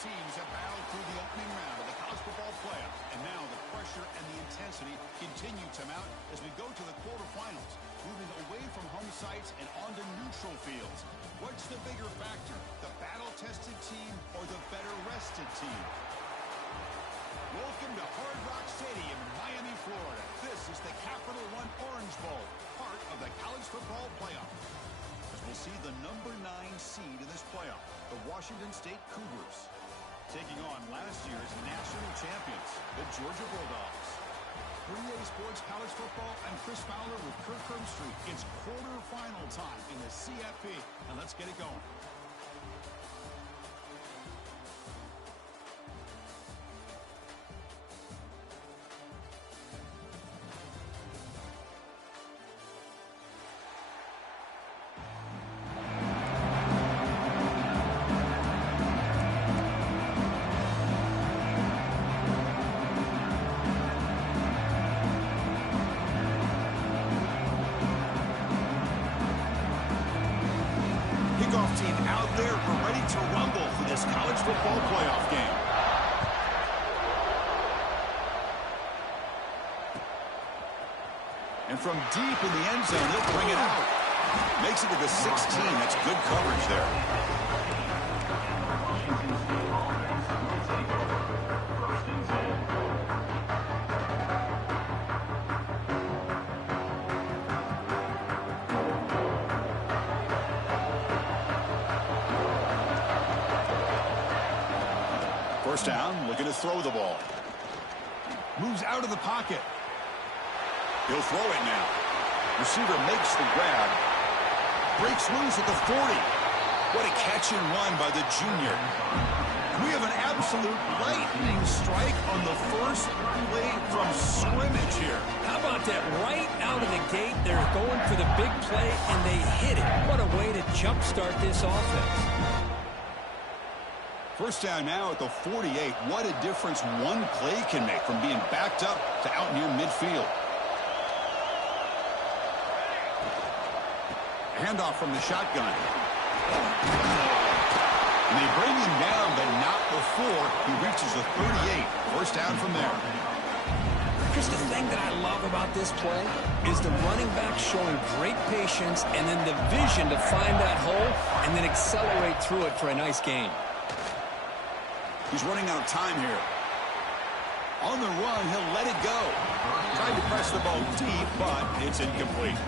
teams have battled through the opening round of the college football playoff, and now the pressure and the intensity continue to mount as we go to the quarterfinals, moving away from home sites and onto neutral fields. What's the bigger factor, the battle-tested team or the better-rested team? Welcome to Hard Rock Stadium in Miami, Florida. This is the Capital One Orange Bowl, part of the college football playoff. As we'll see the number 9 seed in this playoff, the Washington State Cougars, taking on last year's national champions, the Georgia Bulldogs. For EA Sports College Football, I'm Chris Fowler with Kirk Herbstreit. It's quarterfinal time in the CFB, and let's get it going. Team out there, we're ready to rumble for this college football playoff game. And from deep in the end zone, they'll bring it out. Makes it to the 16. That's good coverage there. First down, looking to throw the ball. Moves out of the pocket. He'll throw it now. Receiver makes the grab. Breaks loose at the 40. What a catch and run by the junior. We have an absolute lightning strike on the first play from scrimmage here. How about that? Right out of the gate, they're going for the big play, and they hit it. What a way to jumpstart this offense. First down now at the 48. What a difference one play can make from being backed up to out near midfield. Handoff from the shotgun. And they bring him down, but not before he reaches the 38. First down from there. Just the thing that I love about this play is the running back showing great patience and then the vision to find that hole and then accelerate through it for a nice gain. He's running out of time here. On the run, he'll let it go. Tried to press the ball deep, but it's incomplete.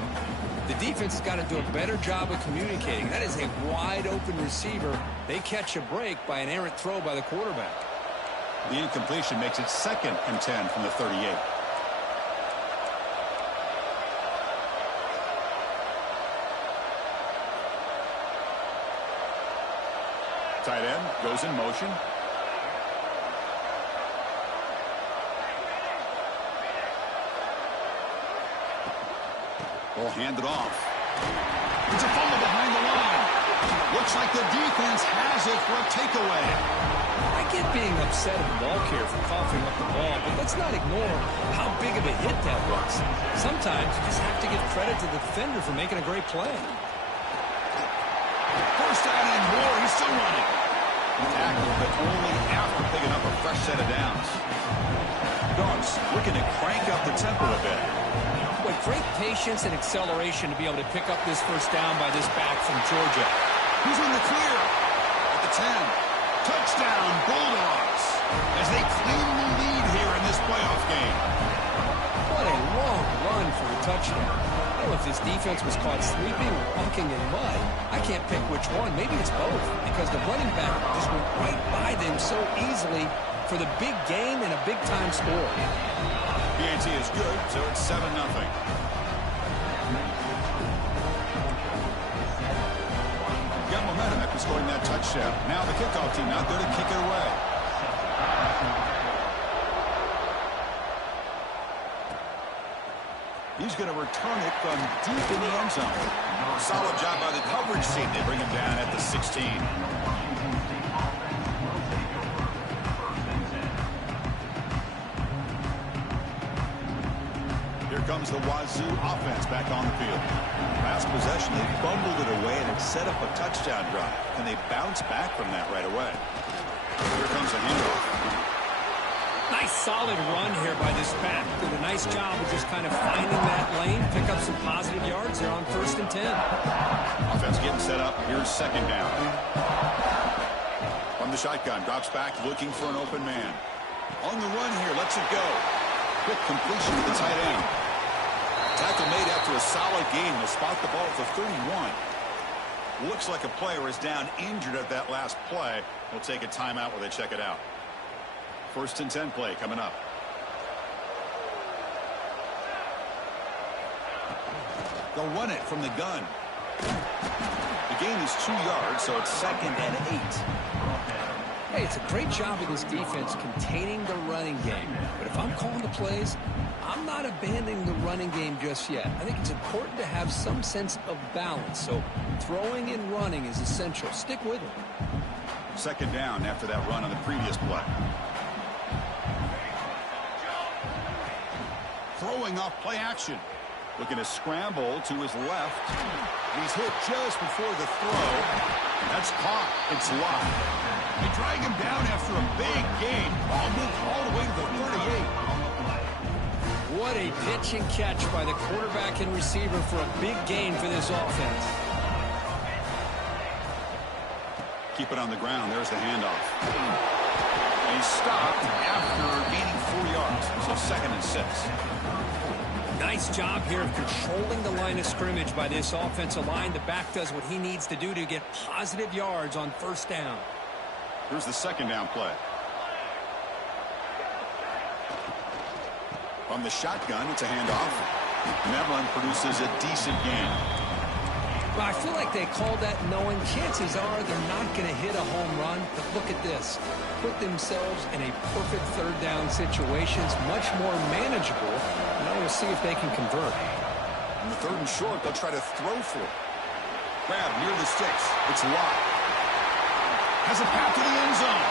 The defense has got to do a better job of communicating. That is a wide-open receiver. They catch a break by an errant throw by the quarterback. The incompletion makes it 2nd and 10 from the 38. Tight end goes in motion. Ball handed off. It's a fumble behind the line. Looks like the defense has it for a takeaway. I get being upset at the ball carrier for coughing up the ball, but let's not ignore how big of a hit that was. Sometimes you just have to give credit to the defender for making a great play. First down and more. He's still running. Tackled, but only after picking up a fresh set of downs. Dogs looking to crank up the tempo a bit. With great patience and acceleration to be able to pick up this first down by this back from Georgia. He's in the clear at the 10. Touchdown, Bulldogs, as they claim the lead here in this playoff game. What a long run for a touchdown. I don't know if this defense was caught sleeping or walking in mud. I can't pick which one. Maybe it's both, because the running back just went right by them so easily for the big gain and a big-time score. PAT is good, so it's 7-0. Got momentum after scoring that touchdown. Now the kickoff team out there to kick it away. He's going to return it from deep in the end zone. Solid job by the coverage team. They bring him down at the 16. Here comes the Wazoo offense back on the field. Last possession, they fumbled it away, and it set up a touchdown drive. Can they bounce back from that right away? Here comes a handoff. Nice solid run here by this back. Did a nice job of just kind of finding that lane, pick up some positive yards there on 1st and 10. Offense getting set up. Here's 2nd down. From the shotgun, drops back looking for an open man. On the run here, lets it go. Quick completion to the tight end. Tackle made after a solid gain. Will spot the ball at the 31. Looks like a player is down injured at that last play. We'll take a timeout while they check it out. 1st and 10 play coming up. They'll run it from the gun. The gain is 2 yards, so it's 2nd and 8. Hey, it's a great job of this defense containing the running game. But if I'm calling the plays, I'm not abandoning the running game just yet. I think it's important to have some sense of balance. So throwing and running is essential. Stick with it. 2nd down after that run on the previous play. Throwing off play action. Looking to scramble to his left. He's hit just before the throw. That's caught. It's locked. They drag him down after a big gain. Ball moved all the way to the 38. What a pitch and catch by the quarterback and receiver for a big gain for this offense. Keep it on the ground. There's the handoff. And he stopped after gaining 4 yards. So 2nd and 6. Nice job here of controlling the line of scrimmage by this offensive line. The back does what he needs to do to get positive yards on 1st down. Here's the 2nd down play. From the shotgun, it's a handoff. And that run produces a decent gain. Well, I feel like they called that knowing chances are they're not going to hit a home run. But look at this. Put themselves in a perfect 3rd down situation. It's much more manageable. Now we'll see if they can convert. On the 3rd and short, they'll try to throw for it. Grab near the sticks. It's locked. Has a path to the end zone.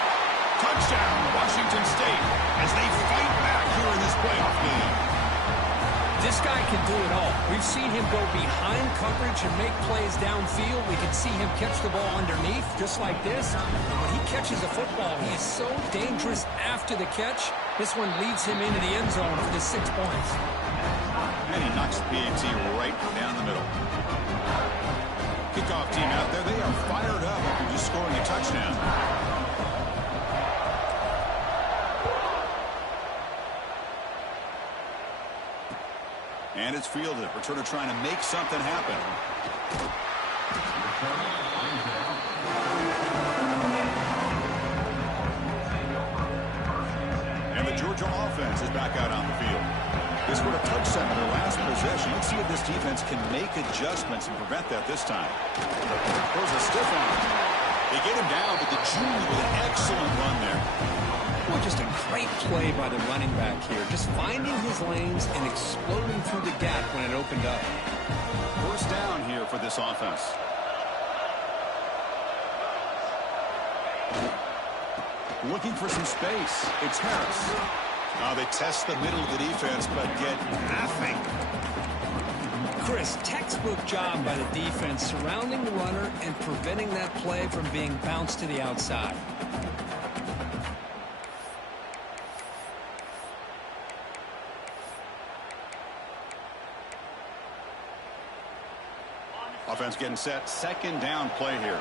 Touchdown, Washington State, as they fight back here in this playoff game. This guy can do it all. We've seen him go behind coverage and make plays downfield. We can see him catch the ball underneath, just like this. And when he catches a football, he is so dangerous after the catch. This one leads him into the end zone for the 6 points. And he knocks the PAT right down the middle. Kickoff team out there. They are fired up after just scoring a touchdown. And it's fielded. Returner trying to make something happen. And the Georgia offense is back out on the field. They scored a touchdown in their last possession. Let's see if this defense can make adjustments and prevent that this time. Throws a stiff arm. They get him down, but the junior with an excellent run there. Well, just a great play by the running back here. Just finding his lanes and exploding through the gap when it opened up. 1st down here for this offense. Looking for some space. It's Harris. They test the middle of the defense, but get nothing. Chris, textbook job by the defense surrounding the runner and preventing that play from being bounced to the outside. Offense getting set. 2nd down play here.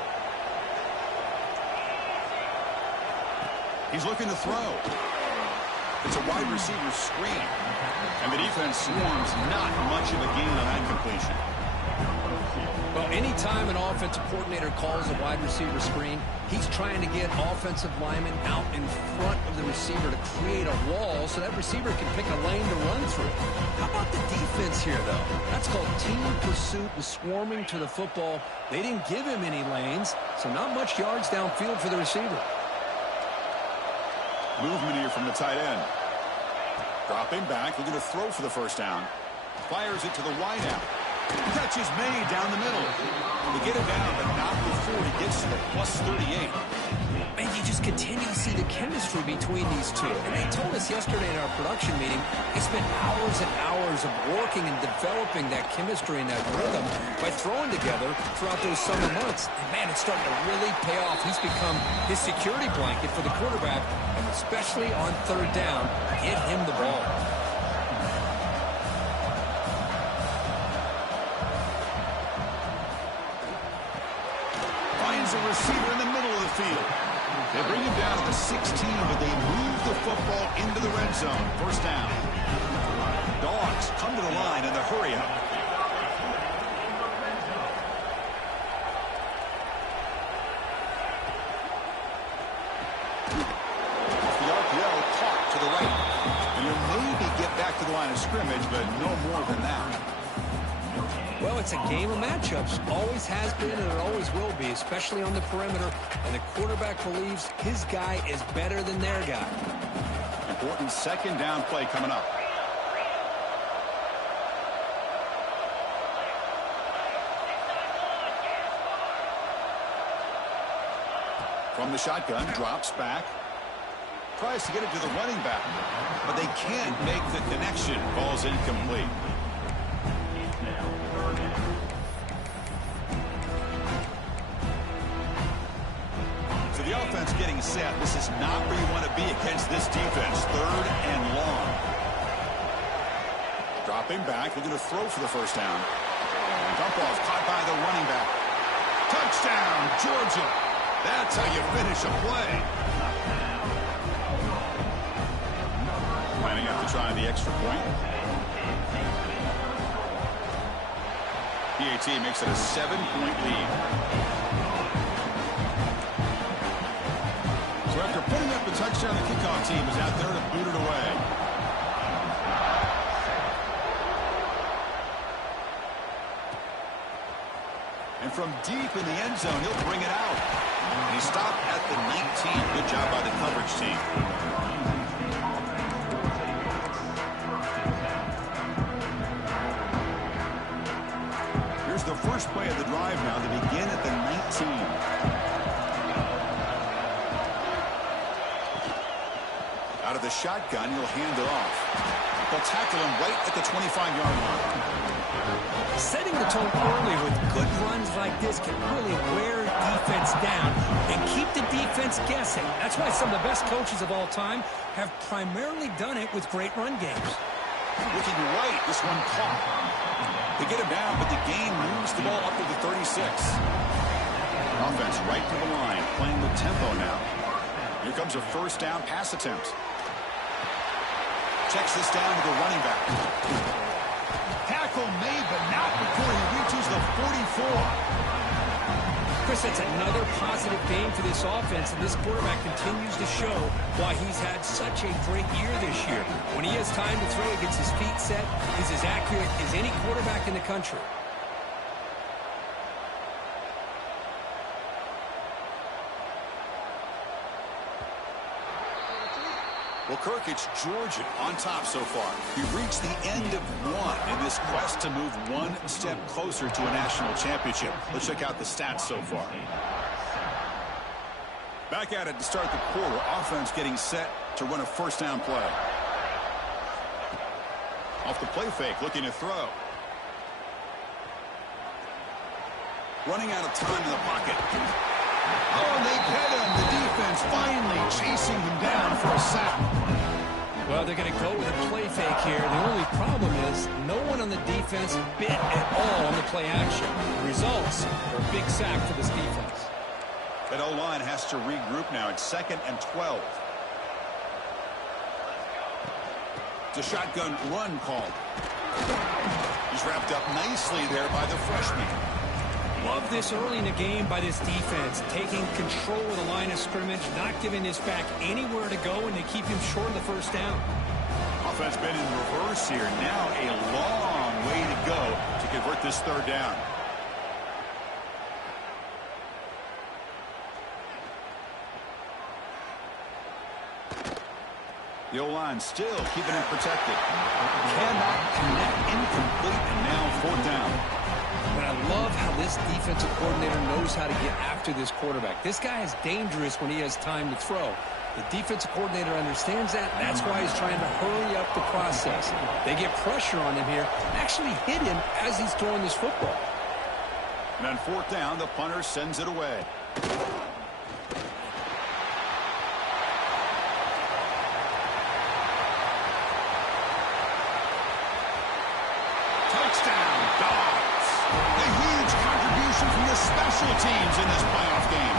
He's looking to throw. It's a wide receiver screen. And the defense swarms. Not much of a gain on that completion. Well, anytime an offensive coordinator calls a wide receiver screen, he's trying to get offensive linemen out in front of the receiver to create a wall so that receiver can pick a lane to run through. How about the defense here, though? That's called team pursuit and swarming to the football. They didn't give him any lanes, so not much yards downfield for the receiver. Movement here from the tight end. Dropping back, looking to throw for the 1st down. Fires it to the wide out. Catch is made down the middle. They get it down, but not before he gets to the +38. Man, you just continue to see the chemistry between these two. And they told us yesterday in our production meeting, they spent hours and hours of working and developing that chemistry and that rhythm by throwing together throughout those summer months. And man, it's starting to really pay off. He's become his security blanket for the quarterback, and especially on third down, get him the ball. Finds a receiver in the middle of the field. They bring him down at the 16, but they move the football into the red zone. First down. Dogs come to the line in the hurry-up. Off the RPO, caught to the right. And he'll maybe get back to the line of scrimmage, but no more than that. Well, it's a game of matchups. Always has been and it always will be, especially on the perimeter. And the quarterback believes his guy is better than their guy. Important second down play coming up. From the shotgun, drops back. Tries to get it to the running back. But they can't make the connection. Ball's incomplete. So the offense getting set. This is not where you want to be against this defense. Third and long. Dropping back, looking to throw for the first down. Dump off caught by the running back. Touchdown, Georgia. That's how you finish a play. Lining up to try the extra point. PAT makes it a 7-point lead. So after putting up a touchdown, the kickoff team is out there to boot it away. And from deep in the end zone, he'll bring it out. And he stopped at the 19. Good job by the coverage team. Here's the first play of the drive now. They begin at the 19. Out of the shotgun, he'll hand it off. They'll tackle him right at the 25-yard line. Setting the tone early with good runs like this can really wear defense down and keep the defense guessing. That's why some of the best coaches of all time have primarily done it with great run games. Looking right, this one caught. They get him down, but the game moves the ball up to the 36. Offense right to the line, playing with tempo now. Here comes a first down pass attempt. Checks this down to the running back. Tackle made, but not before he reaches the 44. Chris, that's another positive game for this offense, and this quarterback continues to show why he's had such a great year this year. When he has time to throw, he gets his feet set. He's as accurate as any quarterback in the country. Well, Kirk, it's Georgia on top so far. We've reached the end of one in this quest to move one step closer to a national championship. Let's check out the stats so far. Back at it to start the quarter. Offense getting set to run a first down play. Off the play fake, looking to throw. Running out of time in the pocket. Oh, and they get him. The defense finally chasing him down for a sack. Well, they're going to go with a play fake here. The only problem is no one on the defense bit at all on the play action. The results are a big sack for this defense. That O-line has to regroup now. It's 2nd and 12. It's a shotgun run call. He's wrapped up nicely there by the freshman. Love this early in the game by this defense, taking control of the line of scrimmage, not giving this back anywhere to go, and they keep him short of the first down. Offense been in reverse here. Now a long way to go to convert this third down. The O-line still keeping it protected. Cannot connect, incomplete, and now fourth down. And I love how this defensive coordinator knows how to get after this quarterback. This guy is dangerous when he has time to throw. The defensive coordinator understands that. That's why he's trying to hurry up the process. They get pressure on him here, actually hit him as he's throwing this football. And on fourth down, the punter sends it away. Touchdown, Dogs. A huge contribution from the special teams in this playoff game.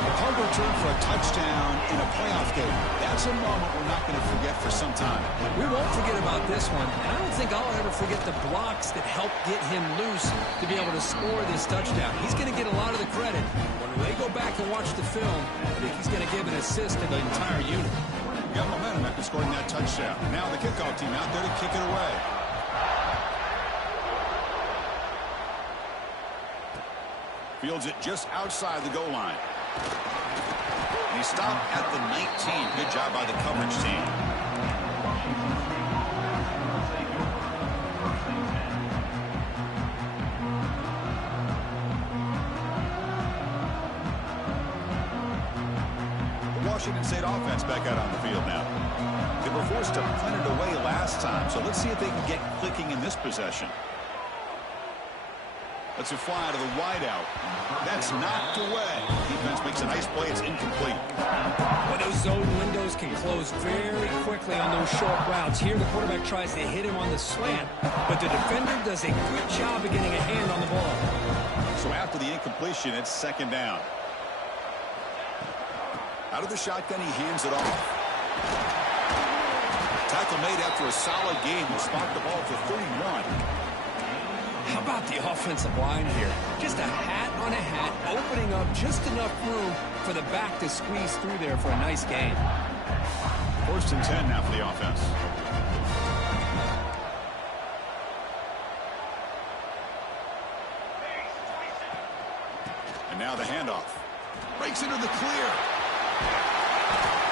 A punt return for a touchdown in a playoff game. That's a moment we're not going to forget for some time. We won't forget about this one. And I don't think I'll ever forget the blocks that helped get him loose to be able to score this touchdown. He's going to get a lot of the credit. When they go back and watch the film, I think he's going to give an assist to the entire unit. Got momentum after scoring that touchdown. Now the kickoff team out there to kick it away. Fields it just outside the goal line. And he stopped at the 19. Good job by the coverage team. The Washington State offense back out on the field now. They were forced to punt it away last time, so let's see if they can get clicking in this possession. Let's it fly to the wideout. That's knocked away. Defense makes a nice play. It's incomplete. Well, those zone windows can close very quickly on those short routes. Here the quarterback tries to hit him on the slant, but the defender does a good job of getting a hand on the ball. So after the incompletion, it's second down. Out of the shotgun, he hands it off. Tackle made after a solid game. Will spot the ball for 31. How about the offensive line here? Just a hat on a hat, opening up just enough room for the back to squeeze through there for a nice gain. First and 10 now for the offense. And now the handoff. Breaks into the clear.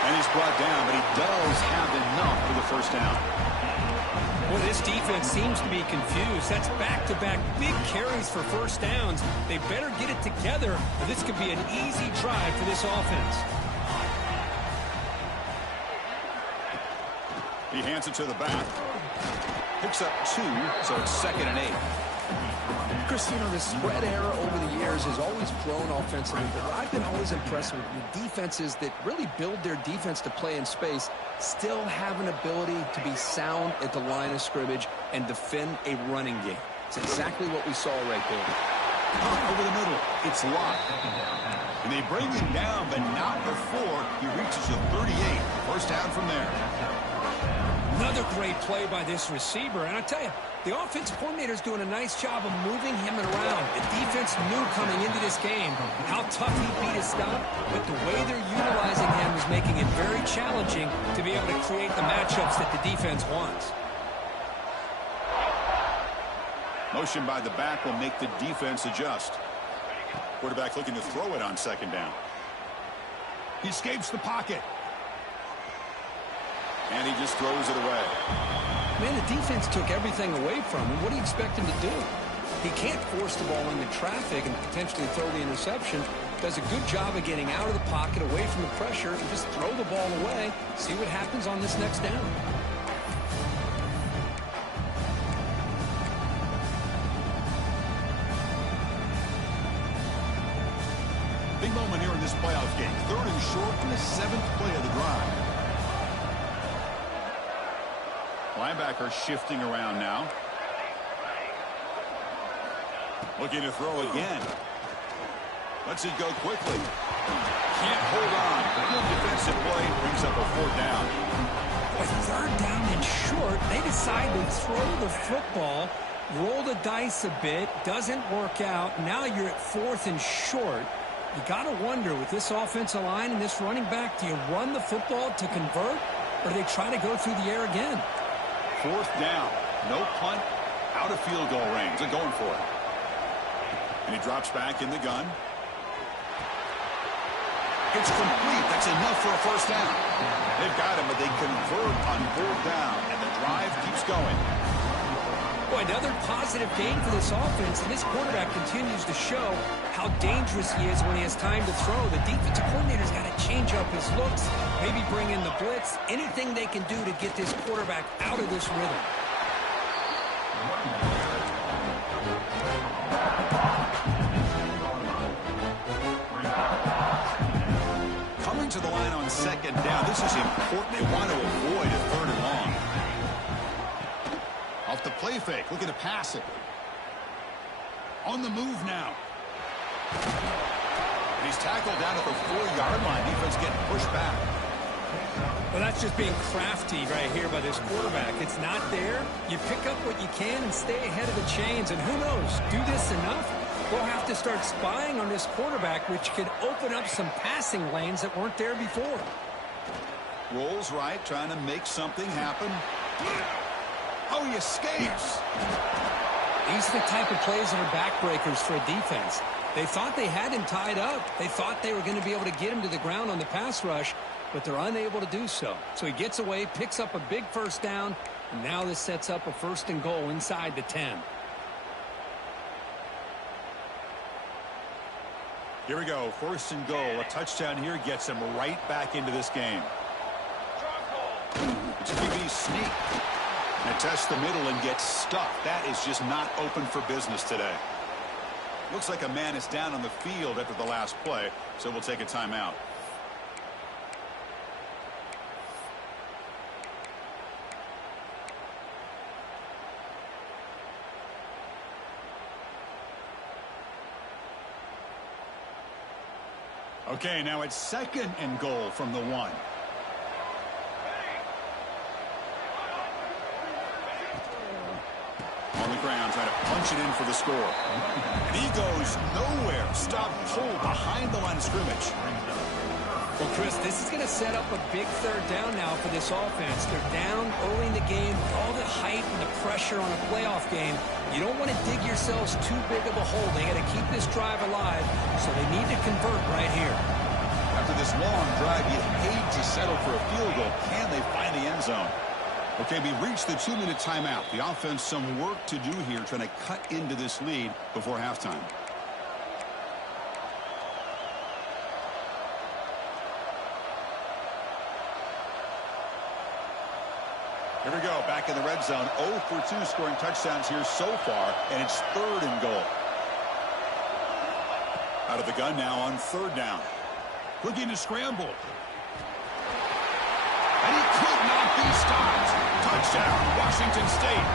And he's brought down, but he does have enough for the first down. Well, this defense seems to be confused. That's back-to-back big carries for first downs. They better get it together, or this could be an easy drive for this offense. He hands it to the back. Picks up 2, so it's 2nd and 8. Chris, you know, the spread era over the years has always grown offensively, but what I've been always impressed with the defenses that really build their defense to play in space still have an ability to be sound at the line of scrimmage and defend a running game. It's exactly what we saw right there. Over the middle, it's locked. And they bring him down, but not before he reaches the 38. First down from there. Another great play by this receiver. And I tell you, the offensive coordinator is doing a nice job of moving him around. The defense knew coming into this game how tough he'd be to stop, but the way they're utilizing him is making it very challenging to be able to create the matchups that the defense wants. Motion by the back will make the defense adjust. Quarterback looking to throw it on second down. He escapes the pocket. And he just throws it away. Man, the defense took everything away from him. What do you expect him to do? He can't force the ball into traffic and potentially throw the interception. Does a good job of getting out of the pocket, away from the pressure, and just throw the ball away. See what happens on this next down. Big moment here in this playoff game. 3rd and short in the 7th play of the drive. Linebacker shifting around now. Looking to throw again. Lets it go quickly. Can't hold on. Good defensive play. Brings up a 4th down. With 3rd down and short, they decide to throw the football, roll the dice a bit, doesn't work out. Now you're at 4th and short. You got to wonder, with this offensive line and this running back, do you run the football to convert, or do they try to go through the air again? 4th down. No punt. Out of field goal range. They're going for it. And he drops back in the gun. It's complete. That's enough for a first down. They've got him, but they convert on 4th down. And the drive keeps going. Boy, another positive game for this offense, and this quarterback continues to show how dangerous he is when he has time to throw. The defensive coordinator's got to change up his looks, maybe bring in the blitz, anything they can do to get this quarterback out of this rhythm. Coming to the line on second down. This is important. They want to avoid a third and long. Off the play fake, looking to pass it. On the move now. And he's tackled down at the 4-yard line. Defense getting pushed back. Well, that's just being crafty right here by this quarterback. It's not there. You pick up what you can and stay ahead of the chains. And who knows, do this enough, we'll have to start spying on this quarterback, which could open up some passing lanes that weren't there before. Rolls right, trying to make something happen. Oh, he escapes. These are the type of plays that are backbreakers for a defense. They thought they had him tied up. They thought they were going to be able to get him to the ground on the pass rush, but they're unable to do so. So he gets away, picks up a big first down, and now this sets up a 1st and goal inside the 10. Here we go, 1st and goal. A touchdown here gets them right back into this game. It's QB sneak. And tests the middle and gets stuck. That is just not open for business today. Looks like a man is down on the field after the last play, so we'll take a timeout. Okay, now it's 2nd and goal from the 1. On the ground, trying to punch it in for the score. And he goes nowhere. Stop pull behind the line of scrimmage. Well, Chris, this is going to set up a big 3rd down now for this offense. They're down early in the game, all the hype and the pressure on a playoff game. You don't want to dig yourselves too big of a hole. They got to keep this drive alive, so they need to convert right here. After this long drive, you hate to settle for a field goal. Can they find the end zone? Okay, we reached the 2-minute timeout. The offense some work to do here, trying to cut into this lead before halftime. Here we go, back in the red zone. 0 for 2 scoring touchdowns here so far, and it's 3rd and goal. Out of the gun now on 3rd down. Looking to scramble. And he could not be stopped. Touchdown, Washington State.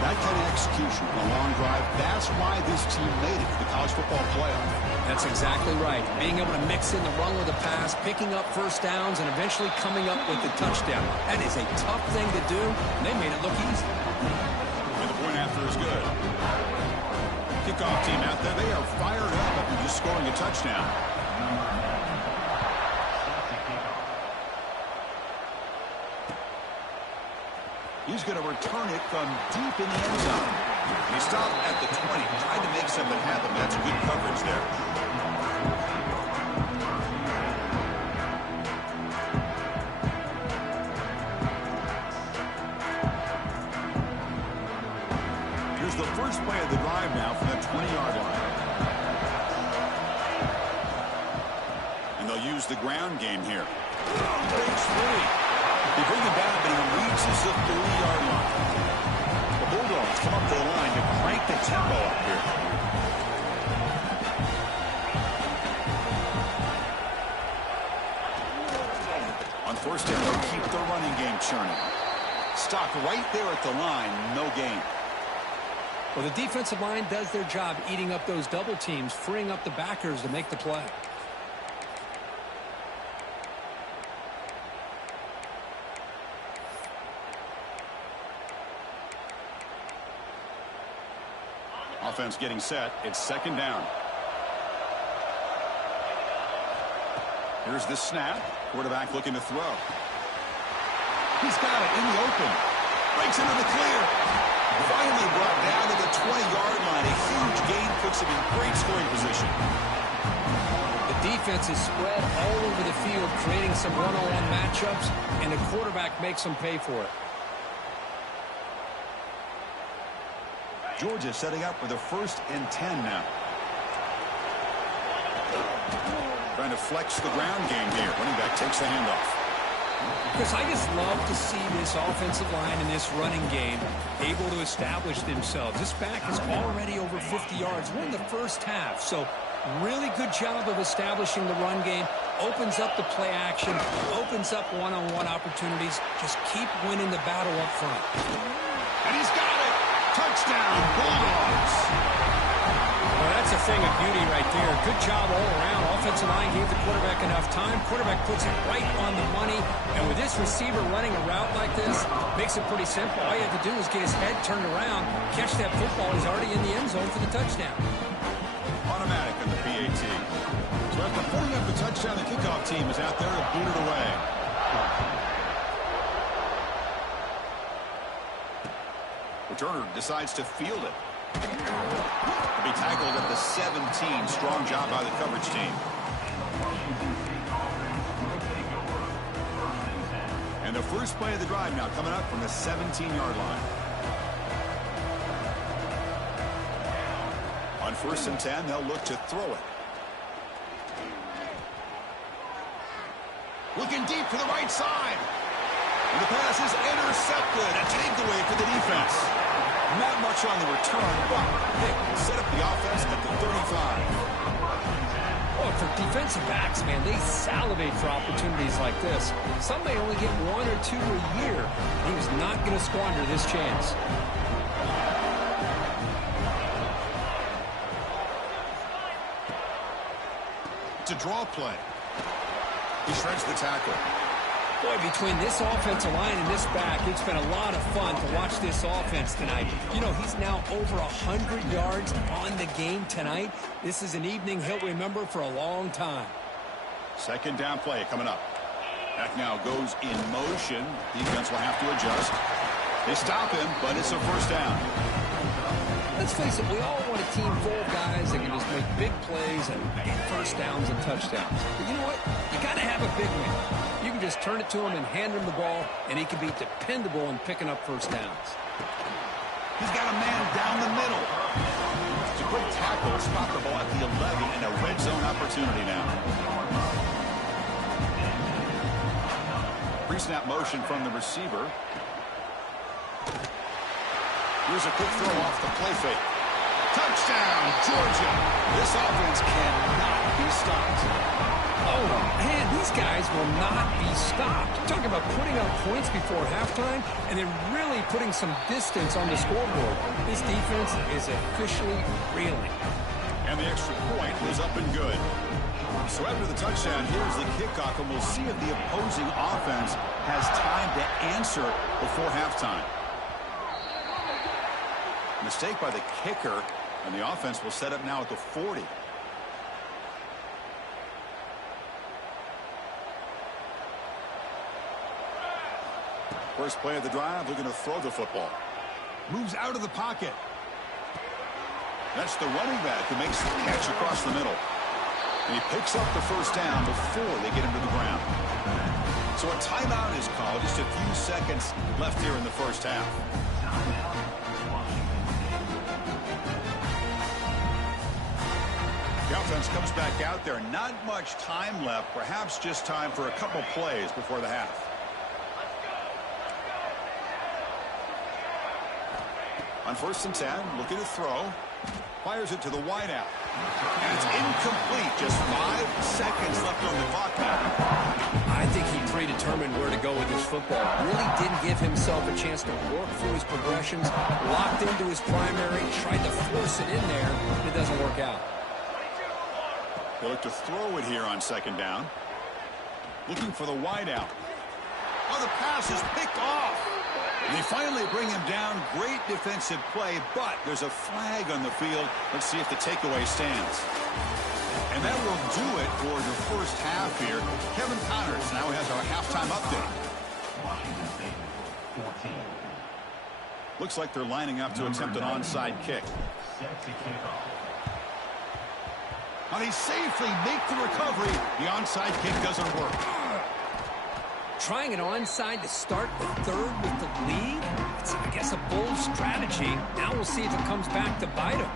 That kind of execution on a long drive, that's why this team made it to the college football playoff. That's exactly right. Being able to mix in the run with the pass, picking up 1st downs, and eventually coming up with the touchdown. That is a tough thing to do. They made it look easy. And the point after is good. Kickoff team out there, they are fired up after just scoring a touchdown. He's going to return it from deep in the end zone. He stopped at the 20, tried to make something happen. That's good coverage there. Here's the first play of the drive now from the 20-yard line. And they'll use the ground game here. He breaks free. They bring him down, but he reaches the 30-yard line. The Bulldogs come up to the line to crank the tempo up here. On 1st down, they'll keep the running game churning. Stock right there at the line, no gain. Well, the defensive line does their job eating up those double teams, freeing up the backers to make the play. Offense getting set. It's 2nd down. Here's the snap. Quarterback looking to throw. He's got it in the open. Breaks into the clear. Finally brought down to the 20-yard line. A huge gain puts him in great scoring position. The defense is spread all over the field, creating some one-on-one matchups, and the quarterback makes them pay for it. Georgia setting up for the 1st and 10 now. Trying to flex the ground game here. Running back takes the handoff. Chris, I just love to see this offensive line and this running game able to establish themselves. This back is already over 50 yards. We're in the first half, so really good job of establishing the run game. Opens up the play action, opens up one-on-one opportunities. Just keep winning the battle up front. And he's got it! Touchdown, Bulldogs! Well, that's a thing of beauty right there. Good job all around. Offensive line gave the quarterback enough time. Quarterback puts it right on the money. And with this receiver running a route like this, makes it pretty simple. All you have to do is get his head turned around, catch that football. He's already in the end zone for the touchdown. Automatic on the PAT. So after pulling up the touchdown, the kickoff team is out there to boot it away. Returner decides to field it. He'll be tackled at the 17. Strong job by the coverage team. And the first play of the drive now coming up from the 17-yard line. On 1st and 10, they'll look to throw it. Looking deep to the right side. And the pass is intercepted. A takeaway for the defense. Not much on the return, but they set up the offense at the 35. Oh, for defensive backs, man, they salivate for opportunities like this. Some may only get 1 or 2 a year. He was not going to squander this chance. It's a draw play. He shreds the tackle. Boy, between this offensive line and this back, it's been a lot of fun to watch this offense tonight. You know, he's now over 100 yards on the game tonight. This is an evening he'll remember for a long time. 2nd down play coming up. Back now goes in motion. Defense will have to adjust. They stop him, but it's a 1st down. Let's face it, we all want a team full of guys that can just make big plays and get 1st downs and touchdowns. But you know what? You got to have a big win. You can just turn it to him and hand him the ball, and he can be dependable in picking up 1st downs. He's got a man down the middle. It's a quick tackle to spot the ball at the 11 and a red zone opportunity now. Pre-snap motion from the receiver. Here's a quick throw off the play fake. Touchdown, Georgia. This offense cannot be stopped. Oh, man, these guys will not be stopped. Talking about putting up points before halftime and then really putting some distance on the scoreboard. This defense is officially reeling. And the extra point was up and good. So after the touchdown, here's the kickoff, and we'll see if the opposing offense has time to answer before halftime. Mistake by the kicker, and the offense will set up now at the 40. First play of the drive, looking to throw the football. Moves out of the pocket. That's the running back who makes the catch across the middle. And he picks up the 1st down before they get him to the ground. So a timeout is called. Just a few seconds left here in the 1st half. The offense comes back out there. Not much time left. Perhaps just time for a couple plays before the half. On 1st and 10, looking to throw. Fires it to the wideout. And it's incomplete. Just 5 seconds left on the clock now. I think he predetermined where to go with his football. Really didn't give himself a chance to work through his progressions. Locked into his primary. Tried to force it in there. But it doesn't work out. They look to throw it here on 2nd down. Looking for the wideout. Oh, the pass is picked off. And they finally bring him down. Great defensive play, but there's a flag on the field. Let's see if the takeaway stands. And that will do it for the 1st half here. Kevin Connors now has our halftime update. Looks like they're lining up to attempt an onside kick. And he safely makes the recovery. The onside kick doesn't work. Trying an onside to start the third with the lead? It's, I guess, a bold strategy. Now we'll see if it comes back to bite him.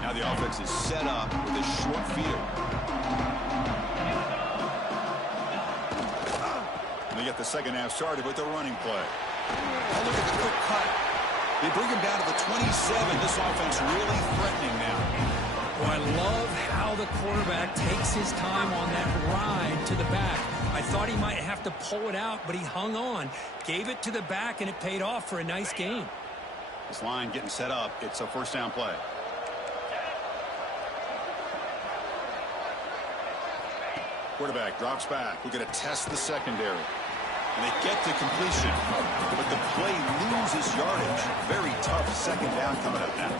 Now the offense is set up with a short field. And they get the second half started with the running play. Oh, look at the quick cut. They bring him down to the 27. This offense really threatening now. Well, I love how the quarterback takes his time on that ride to the back. I thought he might have to pull it out, but he hung on, gave it to the back, and it paid off for a nice gain. This line getting set up. It's a first down play. Quarterback drops back. We're going to test the secondary. And they get to completion, but the play loses yardage. Very tough second down coming up now.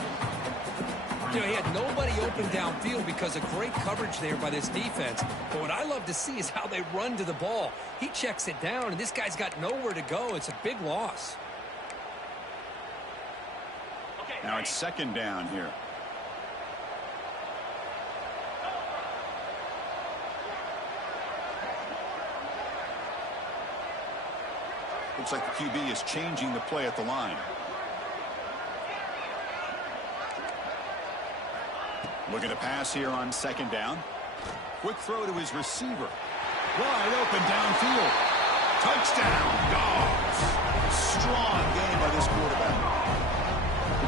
You know, he had nobody open downfield because of great coverage there by this defense. But what I love to see is how they run to the ball. He checks it down, and this guy's got nowhere to go. It's a big loss. Now it's second down here. Looks like the QB is changing the play at the line. Looking to pass here on second down. Quick throw to his receiver. Wide open downfield. Touchdown, Dogs. Strong game by this quarterback.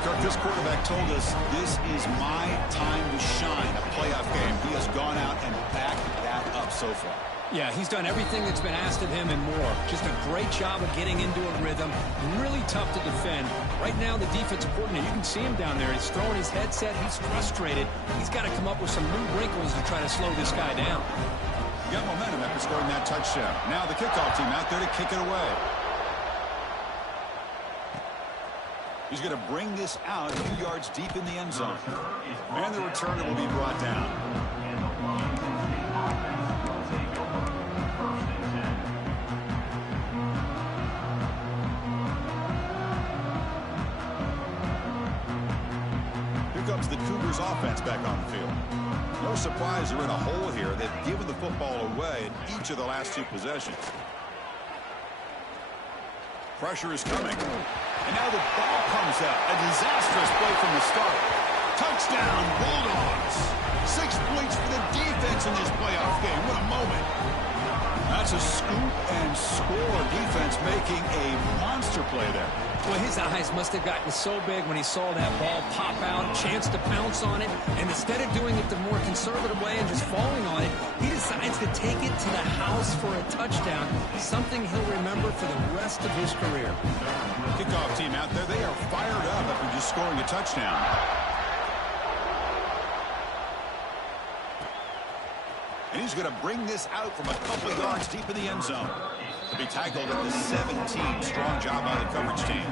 Kirk, this quarterback told us this is my time to shine, a playoff game. He has gone out and backed that up so far. Yeah, he's done everything that's been asked of him and more. Just a great job of getting into a rhythm. Really tough to defend. Right now, the defensive coordinator, you can see him down there. He's throwing his headset. He's frustrated. He's got to come up with some new wrinkles to try to slow this guy down. Got momentum after scoring that touchdown. Now the kickoff team out there to kick it away. He's going to bring this out a few yards deep in the end zone. And the returner will be brought down. Comes the Cougars offense back on the field. No surprise they're in a hole here. They've given the football away in each of the last two possessions. Pressure is coming. And now the ball comes out. A disastrous play from the start. Touchdown, Bulldogs. 6 points for the defense in this playoff game. What a moment. That's a scoop and score. Defense making a monster play there. Well, his eyes must have gotten so big when he saw that ball pop out, chance to pounce on it, and instead of doing it the more conservative way and just falling on it, he decides to take it to the house for a touchdown, something he'll remember for the rest of his career. Kickoff team out there, they are fired up after just scoring a touchdown. And he's going to bring this out from a couple of yards deep in the end zone. To be tackled at the 17. Strong job by the coverage team.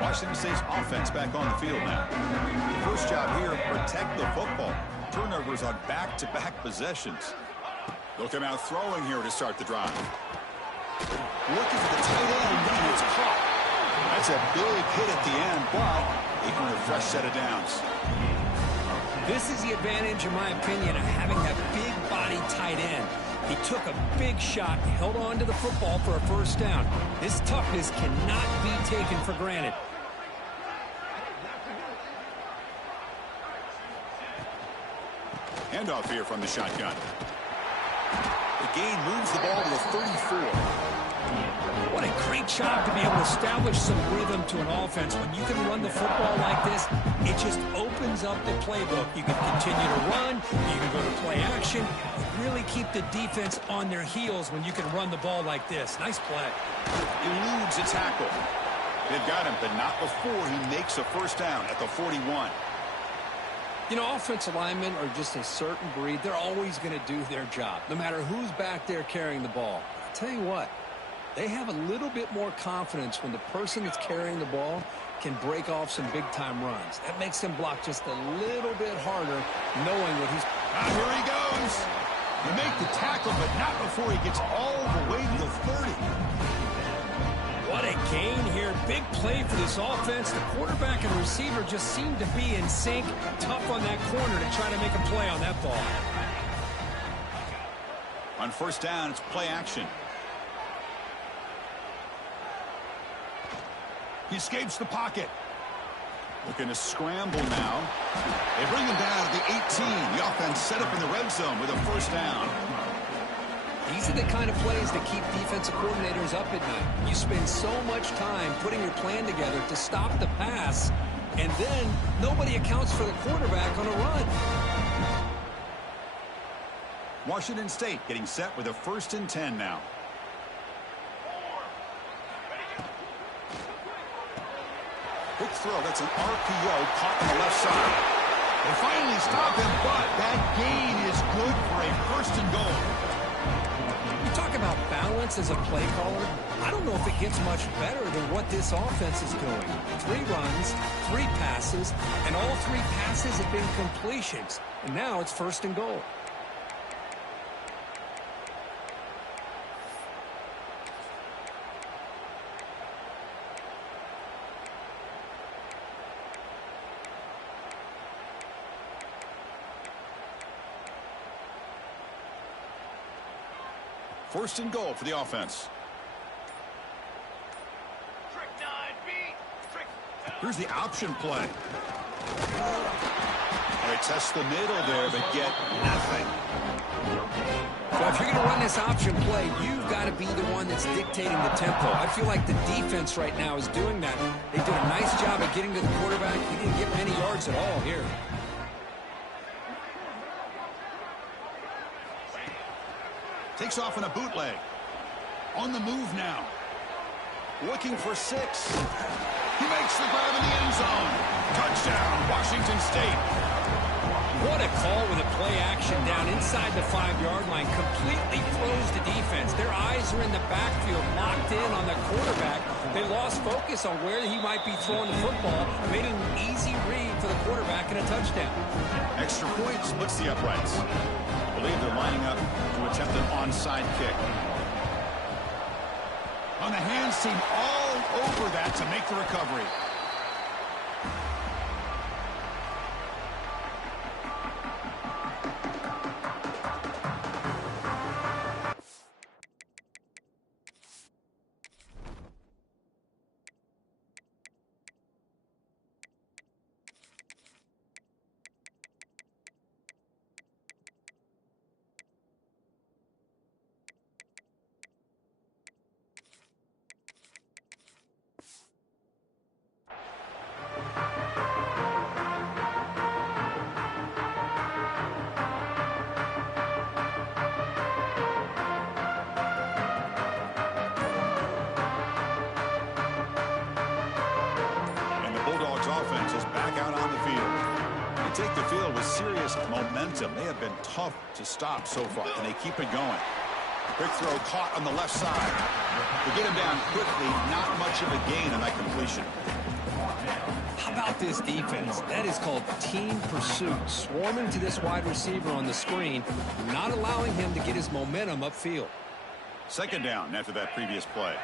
Washington State's offense back on the field now. The first job here, protect the football. Turnovers on back-to-back possessions. They'll come out throwing here to start the drive. Looking for the tight end, and it's caught. That's a big hit at the end, but they earn a fresh set of downs. This is the advantage, in my opinion, of having that big body tight end. He took a big shot, held on to the football for a first down. This toughness cannot be taken for granted. Handoff here from the shotgun. The gain moves the ball to the 34. What a great job to be able to establish some rhythm to an offense. When you can run the football like this, it just opens up the playbook. You can continue to run, you can go to play action, really keep the defense on their heels when you can run the ball like this. Nice play. Eludes a tackle. They've got him, but not before he makes a first down at the 41. You know, offensive linemen are just a certain breed. They're always going to do their job, no matter who's back there carrying the ball. I'll tell you what, They have a little bit more confidence when the person that's carrying the ball can break off some big-time runs. That makes them block just a little bit harder, knowing what he's... Here he goes. They make the tackle, but not before he gets all the way to the 30. What a gain here. Big play for this offense. The quarterback and receiver just seem to be in sync. Tough on that corner to try to make a play on that ball. On first down, it's play action. He escapes the pocket. Looking to scramble now. They bring him down at the 18. The offense set up in the red zone with a first down. These are the kind of plays that keep defensive coordinators up at night. You spend so much time putting your plan together to stop the pass, and then nobody accounts for the quarterback on a run. Washington State getting set with a 1st and 10 now. Quick throw. That's an RPO caught on the left side. They finally stop him, but that gain is good for a 1st and goal. You talk about balance as a play caller. I don't know if it gets much better than what this offense is doing. 3 runs, 3 passes, and all 3 passes have been completions. And now it's 1st and goal. First and goal for the offense. Here's the option play. They test the middle there, but get nothing. Well, if you're going to run this option play, you've got to be the one that's dictating the tempo. I feel like the defense right now is doing that. They did a nice job of getting to the quarterback. He didn't get many yards at all here. Takes off in a bootleg. On the move now. Looking for 6. He makes the grab in the end zone. Touchdown, Washington State. What a call with a play action down inside the 5-yard line. Completely throws the defense. Their eyes are in the backfield, locked in on the quarterback. They lost focus on where he might be throwing the football. Made an easy read for the quarterback and a touchdown. Extra point splits the uprights. I believe they're lining up to attempt an onside kick. On the hands team all over that to make the recovery. Offense is back out on the field. They take the field with serious momentum. They have been tough to stop so far, and they keep it going. Quick throw caught on the left side. They get him down quickly. Not much of a gain on that completion. How about this defense? That is called team pursuit. Swarming to this wide receiver on the screen, not allowing him to get his momentum upfield. 2nd down after that previous play.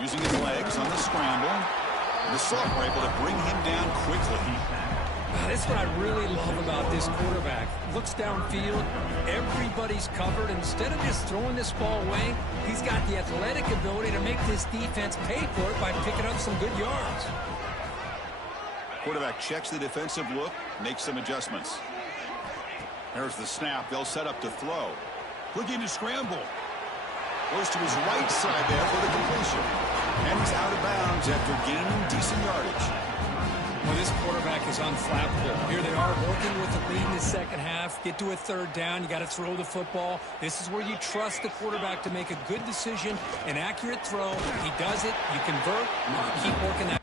Using his legs on the scramble. The Soft were able to bring him down quickly. That's what I really love about this quarterback. Looks downfield, everybody's covered. Instead of just throwing this ball away, he's got the athletic ability to make this defense pay for it by picking up some good yards. Quarterback checks the defensive look, makes some adjustments. There's the snap. They'll set up to throw. Looking to scramble. Goes to his right side there for the completion. And he's out of bounds after gaining decent yardage. Well, this quarterback is unflappable. Here they are working with the lead in the second half. Get to a 3rd down. You got to throw the football. This is where you trust the quarterback to make a good decision, an accurate throw. He does it. You convert. You keep working that.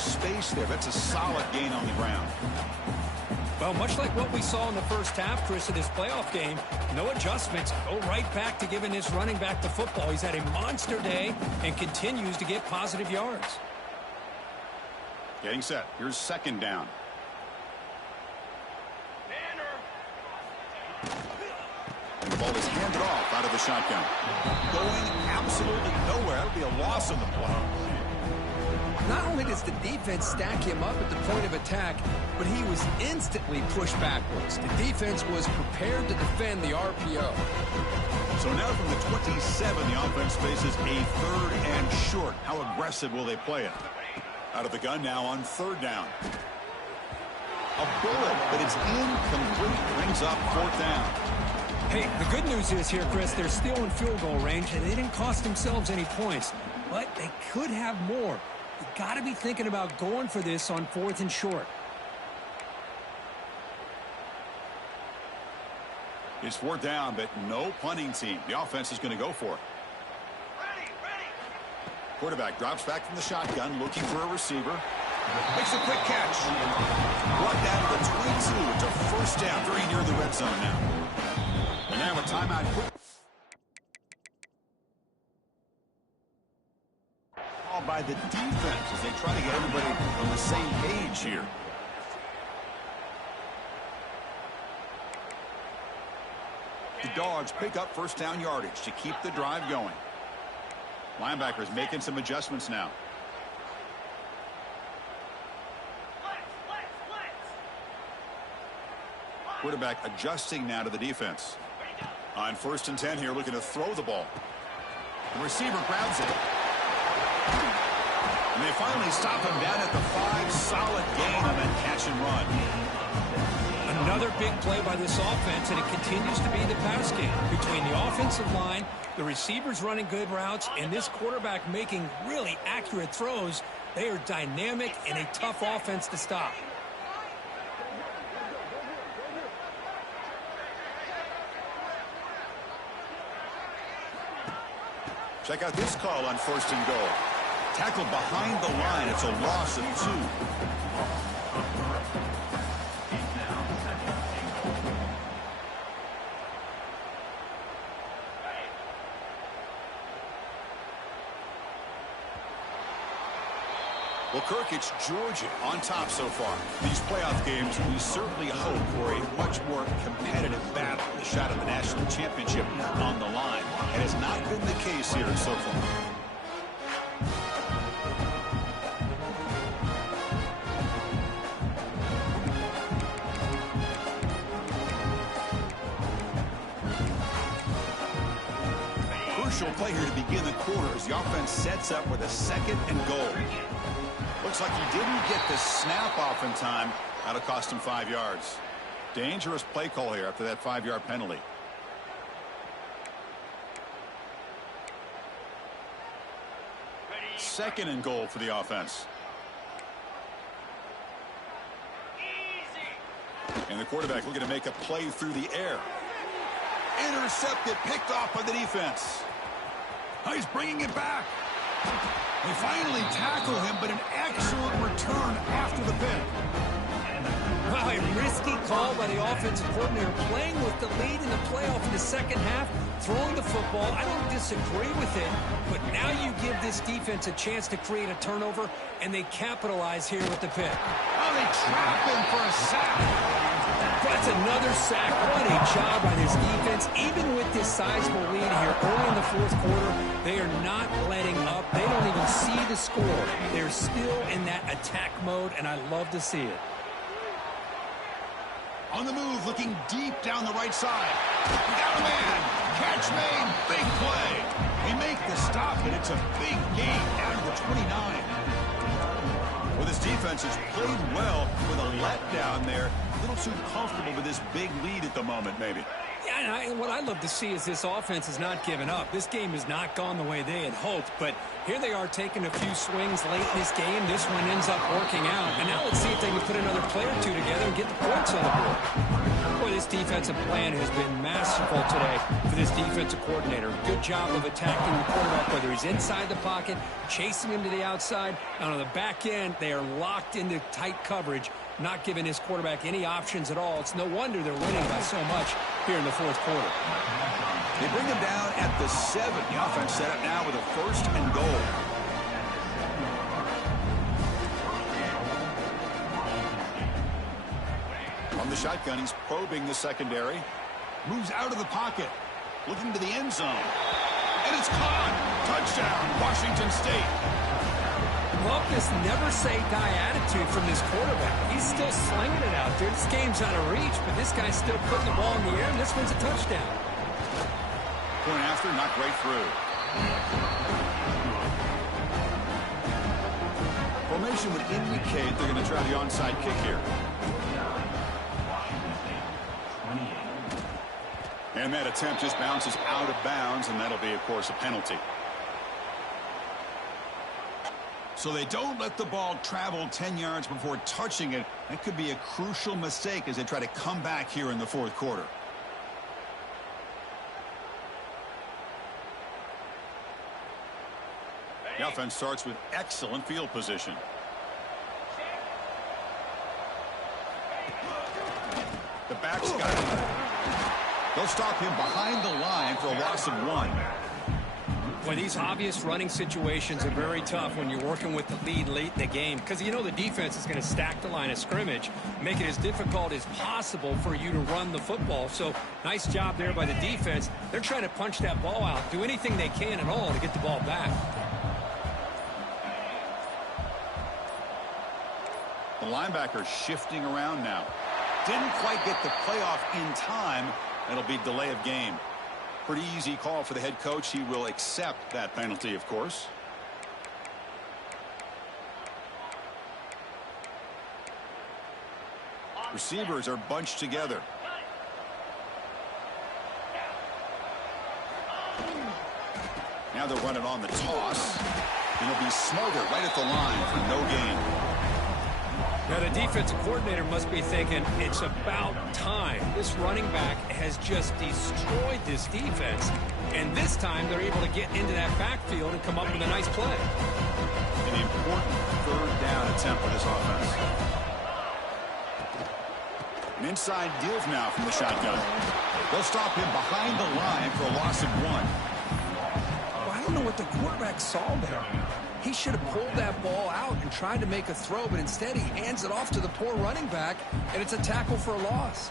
space there. That's a solid gain on the ground. Well, much like what we saw in the first half, Chris, of this playoff game, no adjustments. Go right back to giving his running back the football. He's had a monster day and continues to get positive yards. Getting set. Here's second down. And the ball is handed off out of the shotgun. Going absolutely nowhere. That'll be a loss on the play. Not only does the defense stack him up at the point of attack, but he was instantly pushed backwards. The defense was prepared to defend the RPO. So now from the 27, the offense faces a third and short. How aggressive will they play it? Out of the gun now on third down. A bullet, but it's incomplete. Brings up fourth down. Hey, the good news is here, Chris, they're still in field goal range, and they didn't cost themselves any points. But they could have more. You got to be thinking about going for this on fourth and short. It's fourth down, but no punting team. The offense is going to go for it. Quarterback drops back from the shotgun, looking for a receiver. Makes a quick catch. Brought down to the 22. It's a first down, very near the red zone now. And now a timeout. Called by the defense as they try to get everybody on the same page here. The Dogs pick up first down yardage to keep the drive going. Linebackers making some adjustments now. Quarterback adjusting now to the defense. On first and 10 here, looking to throw the ball. The receiver grabs it. And they finally stop him down at the 5. Solid gain on that catch and run. Another big play by this offense, and it continues to be the pass game. Between the offensive line, the receivers running good routes, and this quarterback making really accurate throws, they are dynamic and a tough offense to stop. Check out this call on first and goal. Tackled behind the line. It's a loss of 2. Well, Kirk, it's Georgia on top so far. These playoff games, we certainly hope for a much more competitive battle. The shot at the national championship on the line. It has not been the case here so far. Crucial play here to begin the quarter as the offense sets up with a second and goal. Looks like he didn't get the snap off in time. That'll cost him 5 yards. Dangerous play call here after that 5-yard penalty. Second and goal for the offense. And the quarterback looking to make a play through the air. Intercepted, picked off by the defense. Oh, he's bringing it back. They finally tackle him, but an excellent return after the pick. Wow, a risky call by the offensive coordinator, playing with the lead in the playoff in the second half, throwing the football. I don't disagree with it, but now you give this defense a chance to create a turnover, and they capitalize here with the pick. Oh, they trap him for a sack. That's another sack. What a job by this defense. Even with this sizable lead here early in the fourth quarter, they are not letting up. They don't even see the score. They're still in that attack mode, and I love to see it. On the move, looking deep down the right side. Got a man. Catch made. Big play. They make the stop, and it's a big gain down to the 29. Well, this defense has played well with a letdown there. A little too comfortable with this big lead at the moment, maybe. Yeah, and what I'd love to see is this offense is not giving up. This game has not gone the way they had hoped, but here they are taking a few swings late in this game. This one ends up working out, and now let's see if they can put another play or two together and get the points on the board. Boy, this defensive plan has been masterful today for this defensive coordinator. Good job of attacking the quarterback, whether he's inside the pocket, chasing him to the outside, and on the back end, they are locked into tight coverage, not giving his quarterback any options at all. It's no wonder they're winning by so much here in the fourth quarter. They bring him down at the 7. The offense set up now with a 1st and goal. On the shotgun, he's probing the secondary. Moves out of the pocket. Looking to the end zone. And it's caught. Touchdown, Washington State. Love this never-say-die attitude from this quarterback. He's still slinging it out there. This game's out of reach, but this guy's still putting the ball in the air, and this one's a touchdown. Point after, knocked right through. Formation would indicate they're going to try the onside kick here. And that attempt just bounces out of bounds, and that'll be, of course, a penalty. So they don't let the ball travel 10 yards before touching it. That could be a crucial mistake as they try to come back here in the fourth quarter. The offense starts with excellent field position. The back's got him. They'll stop him behind the line for a loss of 1. Well, these obvious running situations are very tough when you're working with the lead late in the game because you know the defense is going to stack the line of scrimmage, make it as difficult as possible for you to run the football. So nice job there by the defense. They're trying to punch that ball out, do anything they can at all to get the ball back. The linebacker shifting around now. Didn't quite get the playoff in time. That'll be delay of game. Pretty easy call for the head coach. He will accept that penalty, of course. Receivers are bunched together. Now they're running on the toss. And it'll be smothered right at the line for no gain. Now, the defensive coordinator must be thinking, it's about time. This running back has just destroyed this defense. And this time, they're able to get into that backfield and come up with a nice play. An important 3rd down attempt for this offense. An inside give now from the shotgun. They'll stop him behind the line for a loss of 1. Well, I don't know what the quarterback saw there. He should have pulled that ball out and tried to make a throw, but instead he hands it off to the poor running back, and it's a tackle for a loss.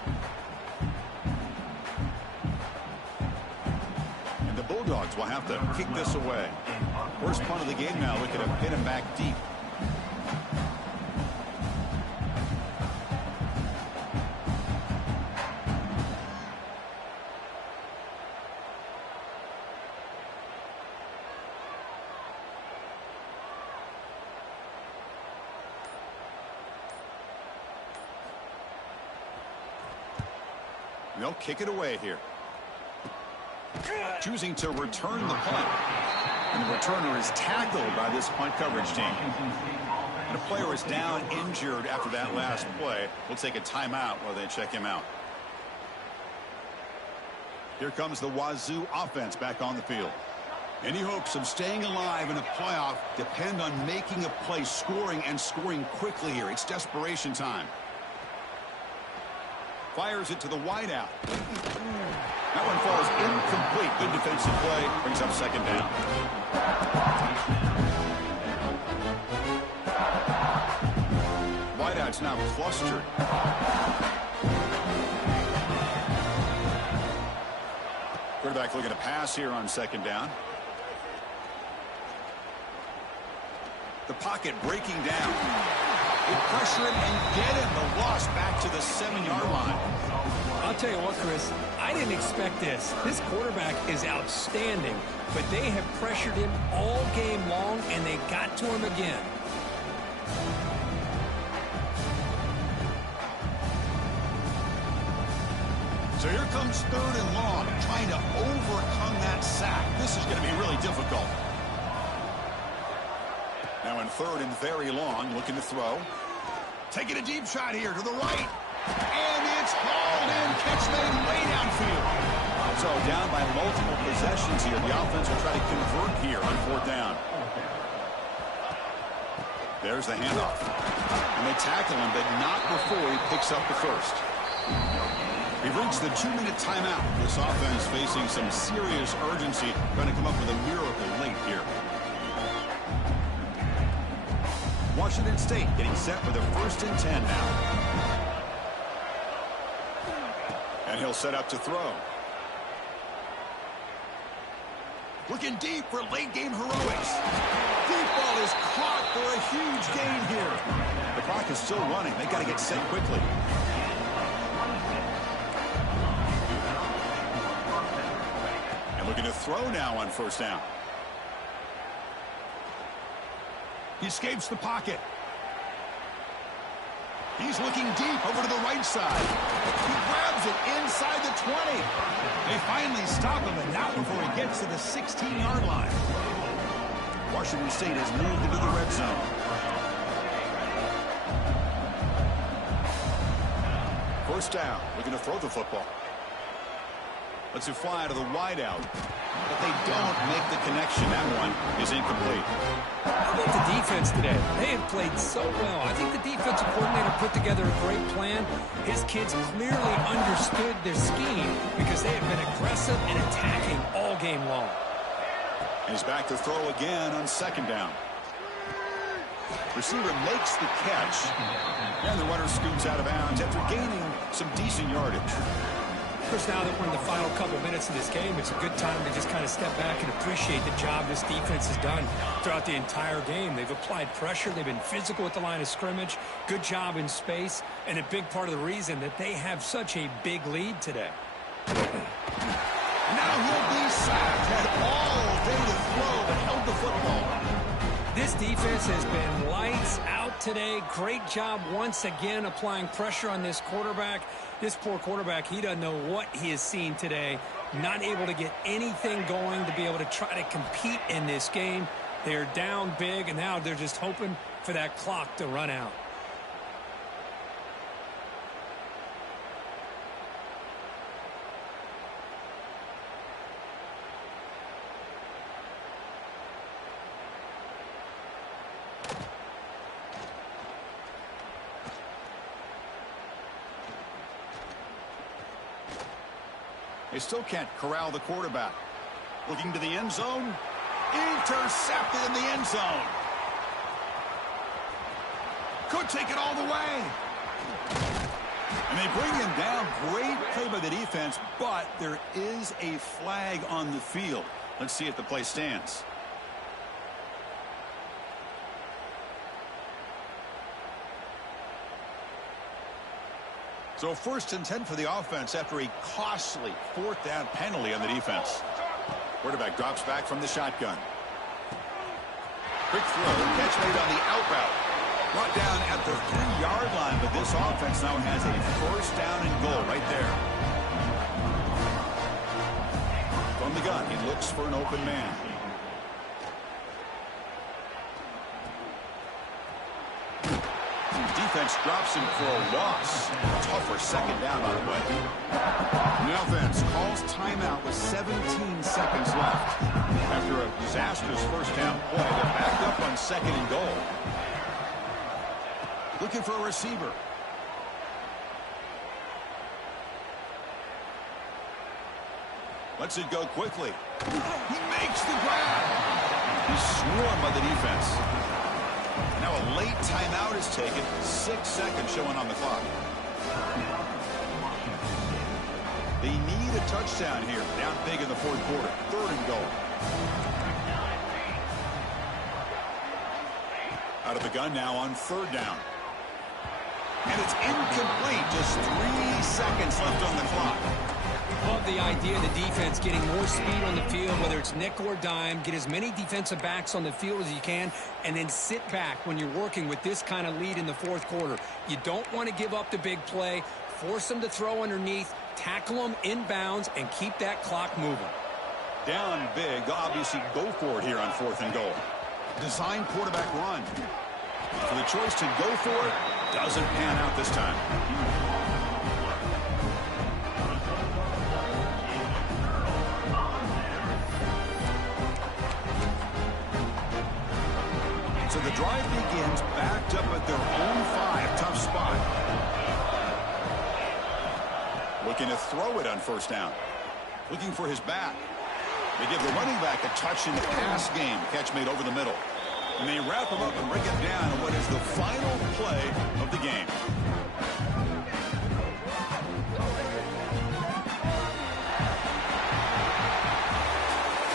And the Bulldogs will have to kick this away. Worst punt of the game now. Look at him hit him back deep. They'll kick it away here. Choosing to return the punt. And the returner is tackled by this punt coverage team. And a player is down injured after that last play. We'll take a timeout while they check him out. Here comes the Wazoo offense back on the field. Any hopes of staying alive in a playoff depend on making a play, scoring, and scoring quickly here. It's desperation time. Fires it to the wideout. That one falls incomplete. Good defensive play. Brings up 2nd down. Wideout's now clustered. Quarterback looking to pass here on 2nd down. The pocket breaking down. They pressure him and get him. The loss back to the 7-yard line. I'll tell you what, Chris, I didn't expect this. This quarterback is outstanding, but they have pressured him all game long, and they got to him again. So here comes 3rd and long, trying to overcome that sack. This is going to be really difficult. Now in 3rd and very long, looking to throw. Taking a deep shot here to the right. And it's hauled in. Catch made way downfield. So down by multiple possessions here. The offense will try to convert here on 4th down. There's the handoff. And they tackle him, but not before he picks up the first. We've reached the 2-minute timeout. This offense facing some serious urgency, trying to come up with a miracle late here. Washington State getting set for the 1st and 10 now. And he'll set up to throw. Looking deep for late-game heroics. Deep ball is caught for a huge gain here. The clock is still running. They got to get set quickly. And looking to throw now on 1st down. He escapes the pocket. He's looking deep over to the right side. He grabs it inside the 20. They finally stop him, and not before he gets to the 16-yard line. Washington State has moved into the red zone. First down, looking to throw the football. Lets it fly to the wideout. But they don't make the connection. That one is incomplete. How about the defense today? They have played so well. I think the defensive coordinator put together a great plan. His kids clearly understood their scheme because they have been aggressive and attacking all game long. He's back to throw again on 2nd down. Receiver makes the catch. And the runner scoots out of bounds after gaining some decent yardage. Of course, now that we're in the final couple minutes of this game, it's a good time to just kind of step back and appreciate the job this defense has done throughout the entire game. They've applied pressure. They've been physical at the line of scrimmage. Good job in space. And a big part of the reason that they have such a big lead today. Now he'll be sacked. Had all day to throw, but held the football. This defense has been lights out today. Great job once again applying pressure on this quarterback. This poor quarterback, he doesn't know what he has seen today. Not able to get anything going to be able to try to compete in this game. They're down big, and now they're just hoping for that clock to run out. They still can't corral the quarterback. Looking to the end zone. Intercepted in the end zone. Could take it all the way. And they bring him down. Great play by the defense, but there is a flag on the field. Let's see if the play stands. So 1st and 10 for the offense after a costly 4th down penalty on the defense. Quarterback drops back from the shotgun. Quick throw, catch made on the out route. Brought down at the 3-yard line, but this offense now has a 1st down and goal right there. From the gun, he looks for an open man. Defense drops him for a loss. Tougher 2nd down on the way. The offense calls timeout with 17 seconds left. After a disastrous 1st down play, they're back up on 2nd and goal. Looking for a receiver. Lets it go quickly. He makes the grab. He's swarmed by the defense. Now a late timeout is taken. 6 seconds showing on the clock. They need a touchdown here. Down big in the 4th quarter. 3rd and goal. Out of the gun now on 3rd down. And it's incomplete. Just 3 seconds left on the clock. Love the idea of the defense getting more speed on the field, whether it's nickel or dime. Get as many defensive backs on the field as you can, and then sit back when you're working with this kind of lead in the 4th quarter. You don't want to give up the big play. Force them to throw underneath. tackle them inbounds and keep that clock moving. Down big. They'll obviously go for it here on 4th and goal. Design quarterback run. So the choice to go for it doesn't pan out this time. So the drive begins backed up at their own 5. Tough spot. Looking to throw it on 1st down. Looking for his back. They give the running back a touch in the pass game. Catch made over the middle. And they wrap him up and bring it down in what is the final play of the game.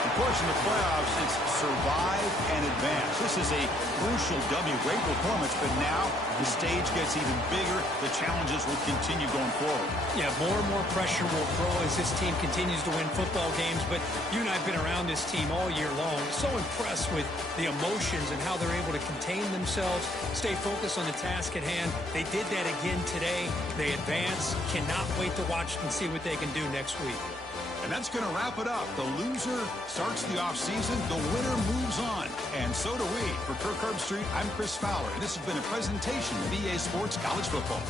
Of course, in the playoffs, it's survive and advance. This is a crucial W. Great performance, but now the stage gets even bigger. The challenges will continue going forward. Yeah, more and more pressure will grow as this team continues to win football games. But you and I have been around this team all year long. So impressed with the emotions and how they're able to contain themselves, stay focused on the task at hand. They did that again today. They advance. Cannot wait to watch and see what they can do next week. And that's going to wrap it up. The loser starts the offseason. The winner moves on. And so do we. For Kirk Herbstreit, I'm Chris Fowler. This has been a presentation of EA Sports College Football.